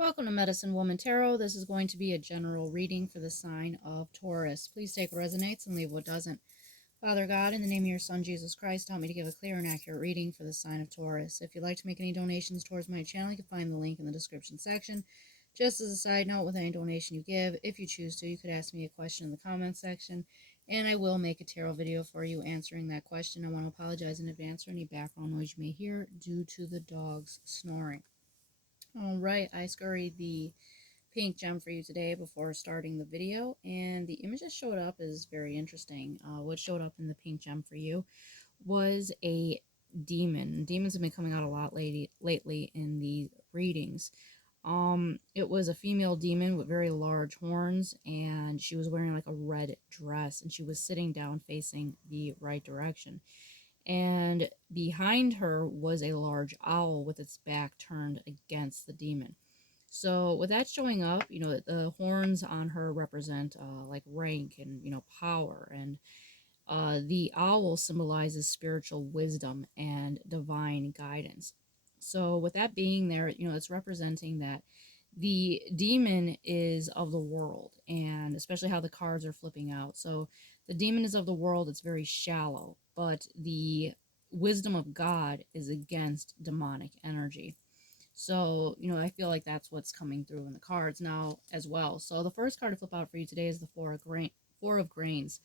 Welcome to Medicine Woman Tarot. This is going to be a general reading for the sign of Taurus. Please take what resonates and leave what doesn't. Father God, in the name of your Son, Jesus Christ, help me to give a clear and accurate reading for the sign of Taurus. If you'd like to make any donations towards my channel, you can find the link in the description section. Just as a side note, with any donation you give, if you choose to, you could ask me a question in the comment section, and I will make a tarot video for you answering that question. I want to apologize in advance for any background noise you may hear due to the dogs snoring. Alright, I scurried the pink gem for you today before starting the video, and the image that showed up is very interesting. What showed up in the pink gem for you was a demon. Demons have been coming out a lot lately in the readings. It was a female demon with very large horns, and she was wearing like a red dress, and she was sitting down facing the right direction. And behind her was a large owl with its back turned against the demon. So with that showing up, the horns on her represent like rank and power, and the owl symbolizes spiritual wisdom and divine guidance. So with that being there, it's representing that the demon is of the world, and especially how the cards are flipping out. So the demon is of the world, it's very shallow, but the wisdom of God is against demonic energy. So, I feel like that's what's coming through in the cards now as well. So the first card to flip out for you today is the Four of Grains,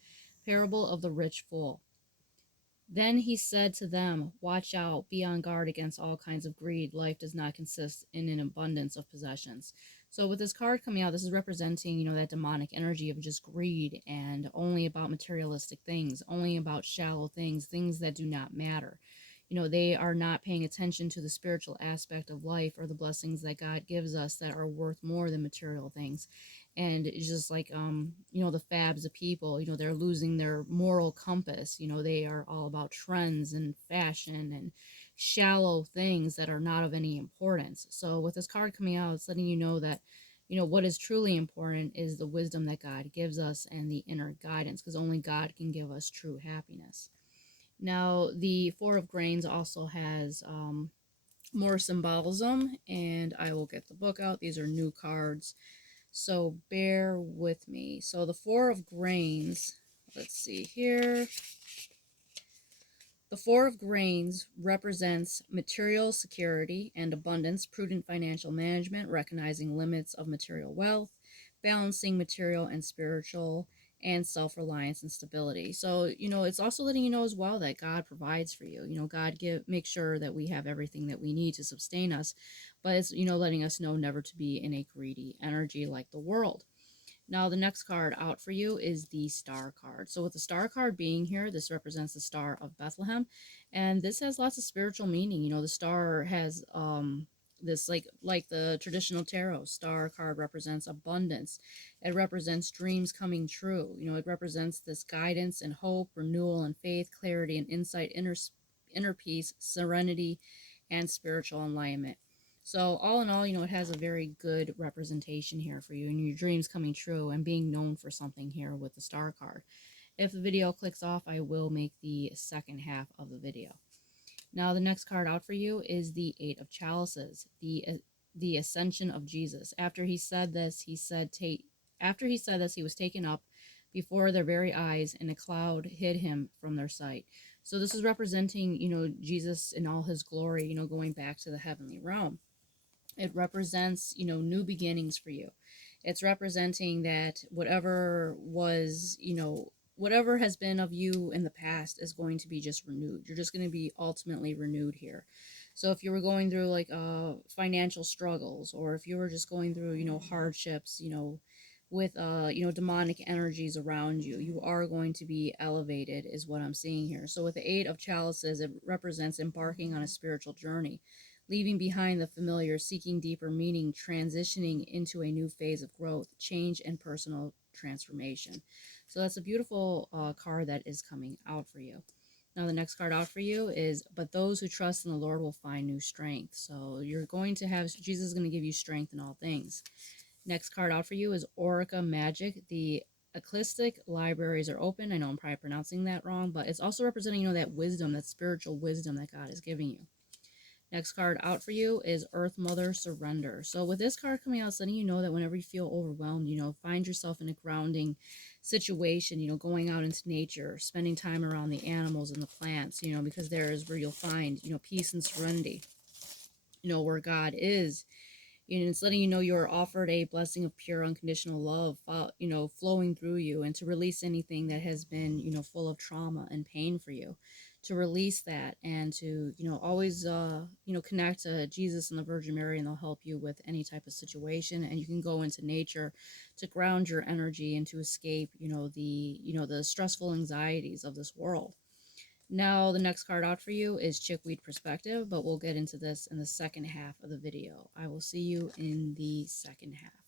Parable of the Rich Fool. Then he said to them, "Watch out, be on guard against all kinds of greed. Life does not consist in an abundance of possessions." So with this card coming out, this is representing, that demonic energy of just greed and only about materialistic things, only about shallow things, things that do not matter. They are not paying attention to the spiritual aspect of life or the blessings that God gives us that are worth more than material things. And it's just like, the fabs of people, they're losing their moral compass. They are all about trends and fashion and shallow things that are not of any importance. So with this card coming out, it's letting you know that, what is truly important is the wisdom that God gives us and the inner guidance, because only God can give us true happiness. Now, the Four of Grains also has more symbolism, and I will get the book out. These are new cards, so bear with me. So the Four of Grains, let's see here. The Four of Grains represents material security and abundance, prudent financial management, recognizing limits of material wealth, balancing material and spiritual, and self-reliance and stability. So, it's also letting you know as well that God provides for you. God make sure that we have everything that we need to sustain us, but it's, letting us know never to be in a greedy energy like the world. Now, the next card out for you is the Star card. So with the Star card being here, this represents the Star of Bethlehem. And this has lots of spiritual meaning. The star has this, like the traditional tarot, Star card represents abundance. It represents dreams coming true. It represents this guidance and hope, renewal and faith, clarity and insight, inner peace, serenity, and spiritual enlightenment. So all in all, it has a very good representation here for you and your dreams coming true and being known for something here with the Star card. If the video clicks off, I will make the second half of the video. Now the next card out for you is the Eight of Chalices, the Ascension of Jesus. After he said this, he was taken up before their very eyes, and a cloud hid him from their sight. So this is representing, Jesus in all his glory, going back to the heavenly realm. It represents, new beginnings for you. It's representing that whatever has been of you in the past is going to be just renewed. You're just going to be ultimately renewed here. So if you were going through like financial struggles, or if you were just going through, hardships, with demonic energies around you, you are going to be elevated, is what I'm seeing here. So with the Eight of Chalices, it represents embarking on a spiritual journey, leaving behind the familiar, seeking deeper meaning, transitioning into a new phase of growth, change, and personal transformation. So that's a beautiful card that is coming out for you. Now the next card out for you is, "But those who trust in the Lord will find new strength." So you're going to have, Jesus is going to give you strength in all things. Next card out for you is Orica Magic. The Eclectic libraries are open. I know I'm probably pronouncing that wrong, but it's also representing, that wisdom, that spiritual wisdom that God is giving you. Next card out for you is Earth Mother Surrender. So with this card coming out, it's letting you know that whenever you feel overwhelmed, find yourself in a grounding situation, going out into nature, spending time around the animals and the plants, because there is where you'll find, peace and serenity, where God is. It's letting you know you're offered a blessing of pure unconditional love, flowing through you, and to release anything that has been, full of trauma and pain for you, to release that, and to, always, connect to Jesus and the Virgin Mary, and they'll help you with any type of situation. And you can go into nature to ground your energy and to escape, the stressful anxieties of this world. Now, the next card out for you is Chickweed Perspective, but we'll get into this in the second half of the video. I will see you in the second half.